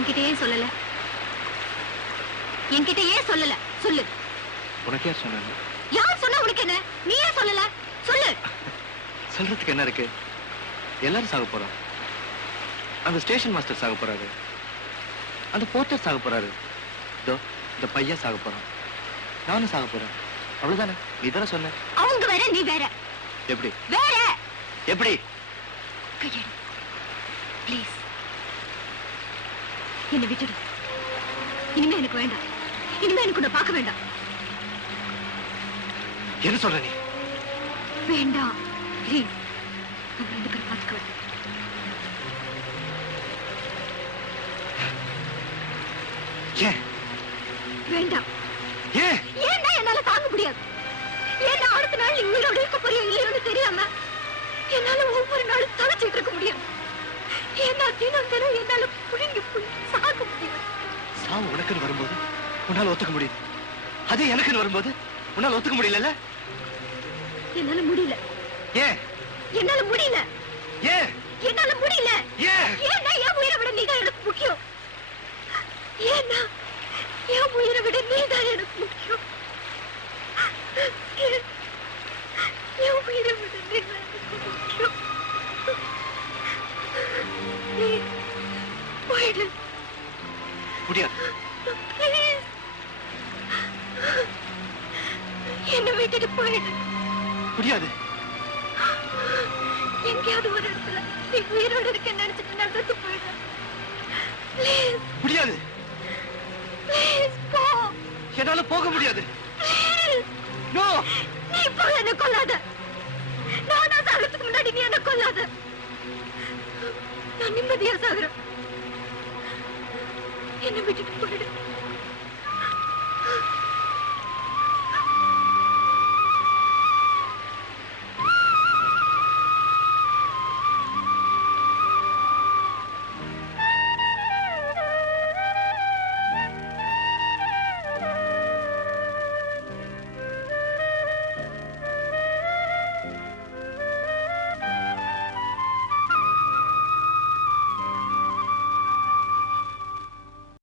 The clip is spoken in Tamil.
என்கிட்டயே சொல்லல. என்கிட்டயே சொல்லல. சொல்லு. உனக்கு யார் சொன்னாங்க? யார் சொன்னா உனக்கு என்ன? நீயே சொல்லல. சொல்லு. சொல்றதுக்கு என்ன இருக்கு? எல்லாரும் சாக போறோம். அந்த ஸ்டேஷன் மாஸ்டர் சாக போறாரு, அந்த போர்ட்டர் சாக போறாரு, இந்த பையன் சாக போறான், நானும் சாக போறேன். அவ்வளவுதானே? நீ தானே சொன்ன. அவங்க வேற, நீ வேற. எப்படி வேற? எப்படி? கையெடு ப்ளீஸ். என்னை விட்டுடு. இனிமே எனக்கு வேண்டாம். இனிமே எனக்கு உன்னை பார்க்க வேண்டாம். என்ன சொல்ற நீ? வேண்டாம் ப்ளீஸ். நம்ம 2 பேரும் பார்த்துக்க. ஏன் வேண்டாம்? ஏன்? ஏன்னா என்னால தாங்க முடியாது. ஏன்னா அடுத்த நாள் நீ உயிரோட இருக்க போறியோ இல்லையோன்னு தெரியாம என்னால ஒவ்வொரு நாளும் தவிச்சிட்டு இருக்க முடியும். ஏன்னா தினம் தினம் என்னால புழுங்கி சாக முடியும். சாவு உனக்குன்னு வரும்போது உன்னால ஒத்துக்க முடியும். அதே எனக்குன்னு வரும்போது உன்னால ஒத்துக்க முடியல. என்னால முடியல. ஏன்? என்னால முடியல. ஏன்? என்னால முடியல. ஏன்? ஏன்னா என் உயிரை விட நீதான் எனக்கு முக்கியம். ஏன்னா என் உயிரை விட நீதான் எனக்கு முக்கியம். என் உயிரை விட நீதான் எனக்கு முக்கியம். போயிடு. முடியாது. Please. என்னை விட்டுட்டு போயிடு. முடியாது. எங்கேயாவது ஒரு இடத்துல நீ உயிரோட இருக்க நினைச்சிட்டு நான் செத்து போயிடுறேன். Please. முடியாது. Please, போ. என்னால போக முடியாது. Please. நோ. நீ இப்போ என்ன கொல்லாத. நான் சாகிறதுக்கு முன்னாடி நீ என்ன கொல்லாத. நான் நிம்மதியா சாகுறேன். என்னை விட்டுட்டு போயிடு.